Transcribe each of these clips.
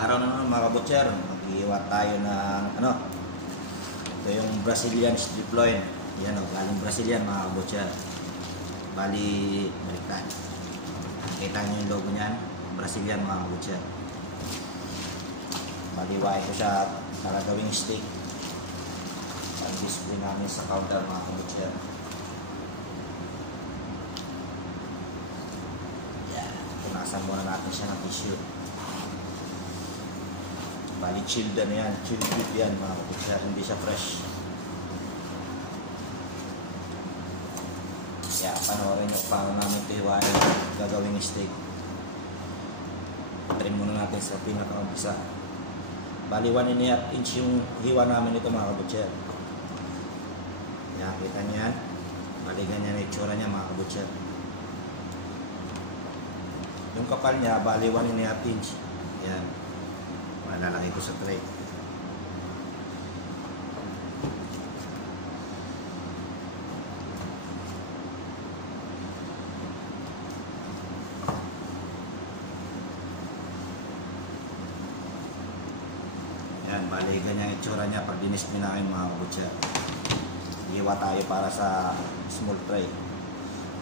Araw na naman mga kabutcher, mag-iiwa tayo ng ano, ito yung Brazilian strip loin. Yan o, galing Brazilian mga kabutcher. Bali, baliktad. Kita nyo yung logo nyan, Brazilian mga kabutcher. Baliwain ko siya para gawing steak. Pag-display namin sa counter mga kabutcher. Yan, punasan muna natin siya ng tissue. Bali chilled na yan, chilled beef yan mga kabutcher, hindi siya fresh. Kaya panoorin nyo paano namin pihiwain gagawing steak. Trim muna natin sa pinaka-umpisa. Bali 1.5 inch yung hiwa namin ito mga kabutcher. Kaya kita nyo yan. Bali ganyan na itsura niya mga kabutcher. Yung kapal niya bali 1.5 inch. Yan. Lalagay ko sa tray. Yan, bali ganyan itsura niya pag dinisplay namin mga kabutcher. Iiwa tayo para sa small tray,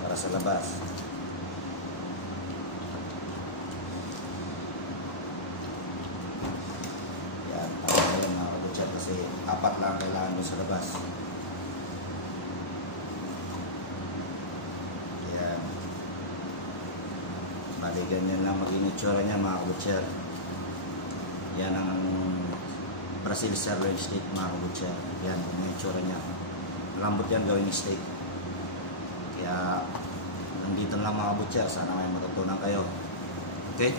para sa labas. Yan, para yun mga kabutcher kasi apat lang kailangan mo sa labas. Yan, bali ganyan lang maging itsura niya mga kabutcher. Yan ang Brazil sirloin steak mga kabutcher. Yan, yung itsura niya. Lambot yan gawing steak. Kaya nandito lang mga kabutcher. Sana may matutunan kayo. Okay?